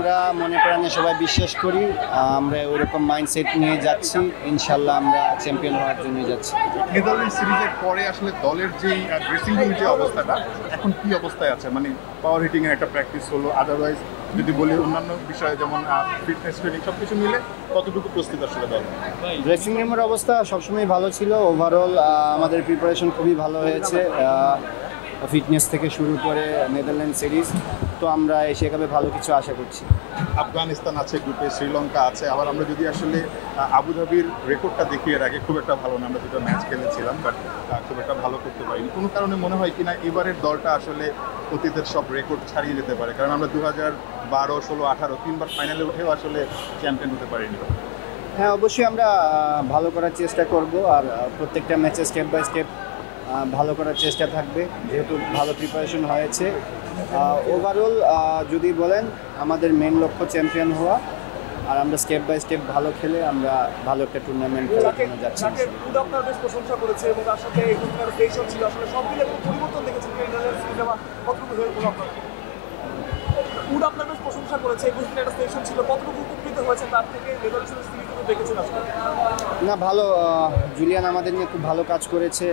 আমরা মনে প্রাণে সবাই বিশ্বাস করি, আমরা ওইরকম মাইন্ডসেট নিয়ে যাচ্ছি। ইনশাল্লাহ আমরা চ্যাম্পিয়ন হওয়ার জন্য যাচ্ছি। নেদারল্যান্ড সিরিজের পরে আসলে দলের যেই ড্রেসিং রুম যে অবস্থাটা এখন কি অবস্থায় আছে, মানে পাওয়ার হিটিং এর একটা প্র্যাকটিস হলো, আদারওয়াইজ যদি বলি অন্যান্য বিষয়ে যেমন ফিটনেস ট্রেনিং সব কিছু মিলে কতটুকু প্রস্তুত আসলে দল? ড্রেসিং রুমের অবস্থা সবসময় ভালো ছিল। ওভারঅল আমাদের প্রিপারেশন খুবই ভালো হয়েছে, ফিটনেস থেকে শুরু করে নেদারল্যান্ড সিরিজ। তো আমরা এশিয়া কাপে ভালো কিছু আশা করছি। আফগানিস্তান আছে গ্রুপে, শ্রীলঙ্কা আছে, আবার আমরা যদি আসলে আবুধাবির রেকর্ডটা দেখি, এর আগে খুব একটা ভালো না, আমরা দুটো ম্যাচ খেলেছিলাম বাট খুব একটা ভালো করতে পারিনি। কোনো কারণে মনে হয় কিনা এবারের দলটা আসলে অতীতের সব রেকর্ড ছাড়িয়ে যেতে পারে, কারণ আমরা 2012, 16, 18 তিনবার ফাইনালে উঠেও আসলে চ্যাম্পিয়ন হতে পারিনি। হ্যাঁ, অবশ্যই আমরা ভালো করার চেষ্টা করব, আর প্রত্যেকটা ম্যাচে স্টেপ বাই স্টেপ ভালো করার চেষ্টা থাকবে, যেহেতু ভালো প্রিপারেশন হয়েছে। ওভারঅল যদি বলেন, আমাদের মেন লক্ষ্য চ্যাম্পিয়ন হওয়া, আর আমরা স্টেপ বাই স্টেপ ভালো খেলে আমরা ভালো একটা টুর্নামেন্ট খেলার জন্য যাচ্ছি। আপনার বেশ প্রশংসা করেছে এবং তার সাথে টেনশন ছিল, আসলে সব মিলে কোনো পরিবর্তন দেখেছেন কতটুকু হেল্প হলো আপনার? উড আপনার বেশ প্রশংসা করেছে, এবং একটা স্টেশন ছিল, কতটুকু উপকৃত হয়েছে তার থেকে নেদারল্যান্ডস সিরিজগুলো দেখেছেন আসলে? না, ভালো। জুলিয়ান আমাদের নিয়ে খুব ভালো কাজ করেছে,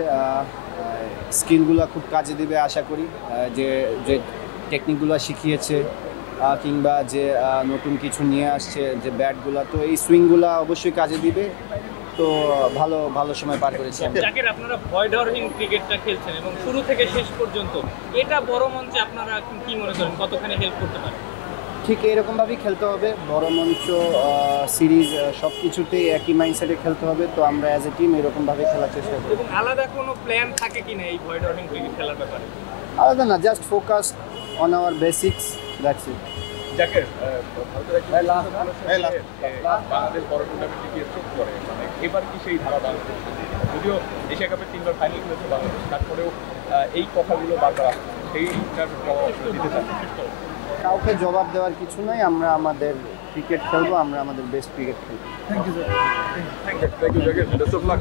স্কিলগুলো খুব কাজে দিবে আশা করি। যে যে টেকনিকগুলো শিখিয়েছে কিংবা যে নতুন কিছু নিয়ে আসছে, যে ব্যাটগুলো, তো এই সুইংগুলো অবশ্যই কাজে দিবে। তো ভালো ভালো সময় পার করেছি আমরা। জাকির, আপনারা ভয়ডরহীন ক্রিকেটটা খেলছেন এবং শুরু থেকে শেষ পর্যন্ত এটা বড় মঞ্চে আপনারা কি মনে করেন কতখানি হেল্প করতে পারে? ঠিক এরকমভাবেই খেলতে হবে, বড় মঞ্চ, সিরিজ, সব কিছুতেই একই মাইন্ডসেটে খেলতে হবে। তো আমরা অ্যাজ এ টিম এরকমভাবে খেলার চেষ্টা করি। এবং আলাদা কোনো প্ল্যান থাকে কিনা এই ভয়ডরহীন ক্রিকেট খেলার ব্যাপারে? আলাদা না, just focus on our basics, that's it. Zakir, Bangladesh বড় টুর্নামেন্টে গিয়ে চোখ করে, মানে এবার কি সেই ধারা বাংলাদেশ? যদিও এশিয়া কাপের 3বার ফাইনাল খেলেছে বাংলাদেশ, তারপরেও এই কথাগুলো বারবার আসছে, সেইটার জবাব দিতে চান? কাউকে জবাব দেওয়ার কিছু নাই, আমরা আমাদের ক্রিকেট খেলবো, আমরা আমাদের বেস্ট ক্রিকেট খেলবো। Thank you Zakir, best of lakh.